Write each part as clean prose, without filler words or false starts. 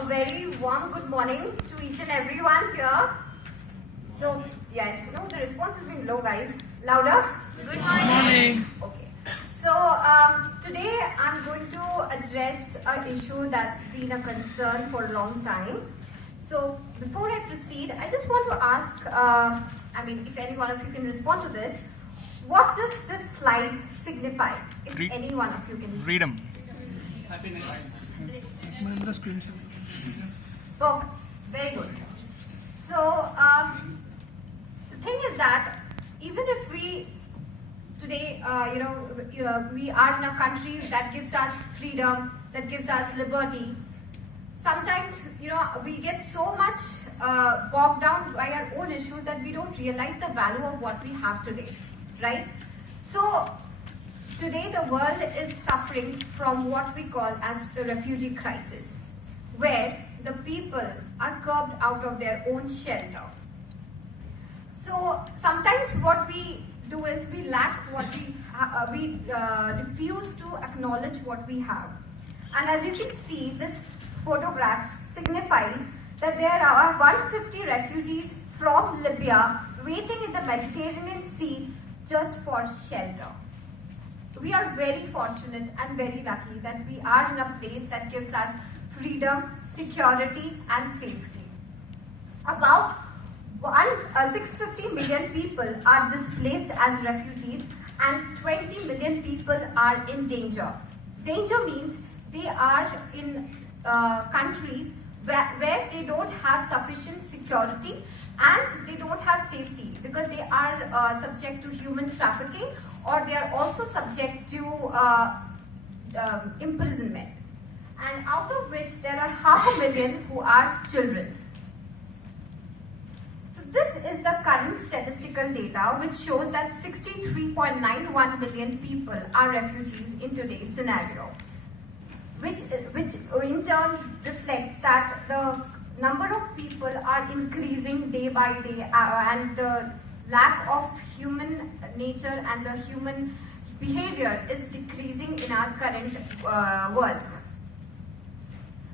a very warm good morning to each and everyone here. So, yes, the response has been low, guys. Louder? Good morning. Okay. So, today I'm going to address an issue that's been a concern for a long time. So, before I proceed, I just want to ask, if any one of you can respond to this, what does this slide signify? If any one of you can. Freedom. Happiness. Perfect. Very good. So, the thing is that even if we today, we are in a country that gives us freedom, that gives us liberty, sometimes, we get so much bogged down by our own issues that we don't realize the value of what we have today, right? So, today the world is suffering from what we call as the refugee crisis, where the people are curbed out of their own shelter. So sometimes what we do is we lack what we refuse to acknowledge what we have. And as you can see, this photograph signifies that there are 150 refugees from Libya waiting in the Mediterranean Sea just for shelter. We are very fortunate and very lucky that we are in a place that gives us freedom, security and safety. About 650 million people are displaced as refugees and 20 million people are in danger. Danger means they are in countries where they don't have sufficient security and they don't have safety because they are subject to human trafficking, or they are also subject to imprisonment. And out of which there are 500,000 who are children. So this is the current statistical data which shows that 63.91 million people are refugees in today's scenario, which in turn reflects that the number of people are increasing day by day and the lack of human nature and the human behavior is decreasing in our current world.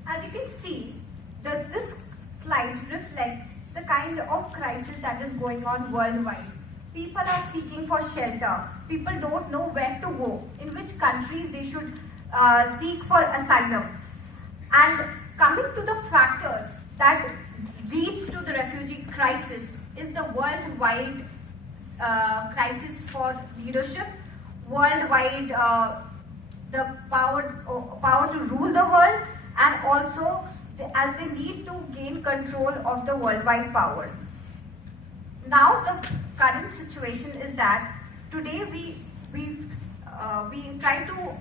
As you can see, this slide reflects the kind of crisis that is going on worldwide. People are seeking for shelter. People don't know where to go, in which countries they should seek for asylum. And coming to the factors that leads to the refugee crisis is the worldwide crisis for leadership, worldwide the power to rule the world, and also as they need to gain control of the worldwide power. Now the current situation is that today we try to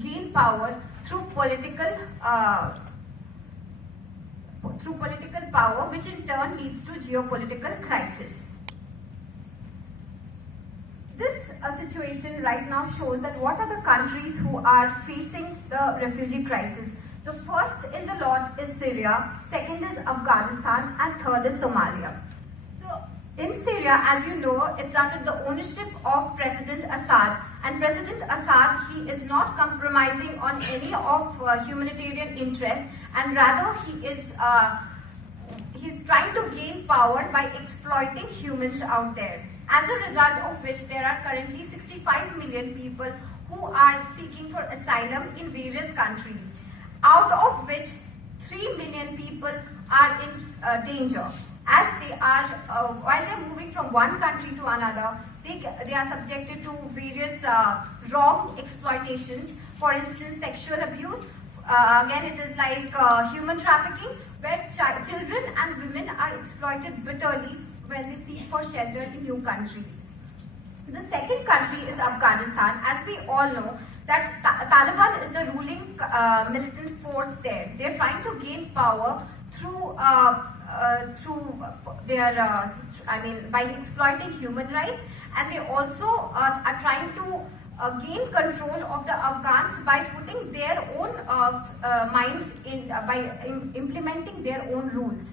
gain power through political power, which in turn leads to geopolitical crisis. This situation right now shows that what are the countries who are facing the refugee crisis. The first in the lot is Syria, second is Afghanistan, and third is Somalia. So in Syria, as you know, it's under the ownership of President Assad, and President Assad, he is not compromising on any of humanitarian interests, and rather he's trying to gain power by exploiting humans out there. As a result of which there are currently 65 million people who are seeking for asylum in various countries, out of which 3 million people are in danger, as they are, while they are moving from one country to another, they are subjected to various wrong exploitations. For instance, sexual abuse, again it is like human trafficking, where children and women are exploited bitterly when they seek for shelter in new countries. The second country is Afghanistan. As we all know, that Taliban is the ruling militant force there. They are trying to gain power through by exploiting human rights, and they also are trying to gain control of the Afghans by putting their own minds in, by implementing their own rules.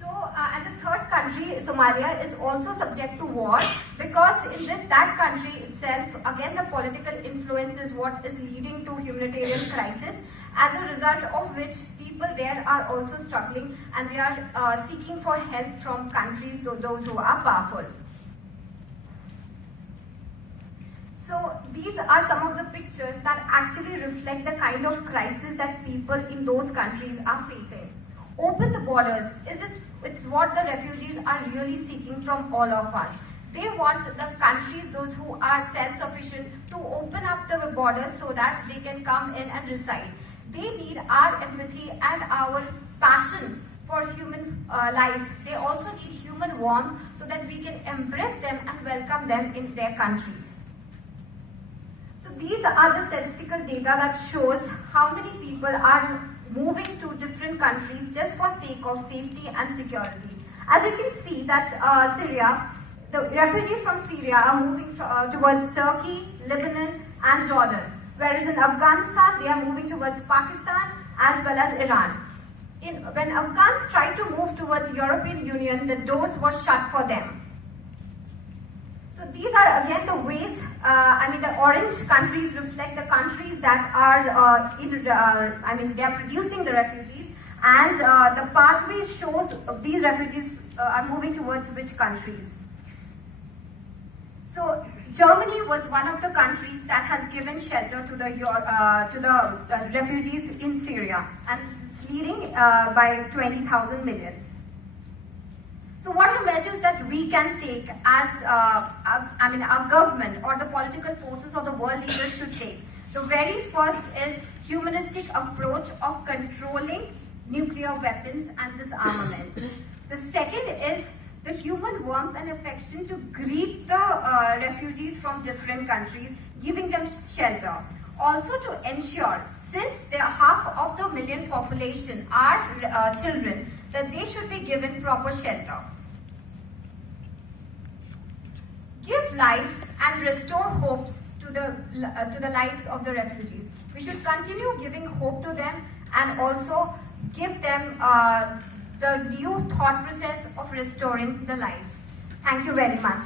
So, and the third country, Somalia, is also subject to war because in that country itself, again, the political influence is what is leading to humanitarian crisis, as a result of which people there are also struggling, and they are seeking for help from countries, those who are powerful. So these are some of the pictures that actually reflect the kind of crisis that people in those countries are facing. Open the borders. It's what the refugees are really seeking from all of us. They want the countries, those who are self-sufficient, to open up the borders so that they can come in and reside. They need our empathy and our passion for human life. They also need human warmth so that we can embrace them and welcome them in their countries. So these are the statistical data that shows how many people are moving to different countries just for sake of safety and security. As you can see that Syria, the refugees from Syria are moving towards Turkey, Lebanon and Jordan. Whereas in Afghanistan, they are moving towards Pakistan as well as Iran. When Afghans tried to move towards European Union, the doors were shut for them. So these are again the ways, the orange countries reflect the countries that are, they are producing the refugees, and the pathway shows these refugees are moving towards which countries. So Germany was one of the countries that has given shelter to the refugees in Syria, and it's leading by 20,000 million. So what are the measures that we can take as our government or the political forces or the world leaders should take? The very first is humanistic approach of controlling nuclear weapons and disarmament. The second is the human warmth and affection to greet the refugees from different countries, giving them shelter. Also to ensure, since half of the million population are children, that they should be given proper shelter. Give life and restore hopes to the lives of the refugees. We should continue giving hope to them and also give them the new thought process of restoring the life. Thank you very much.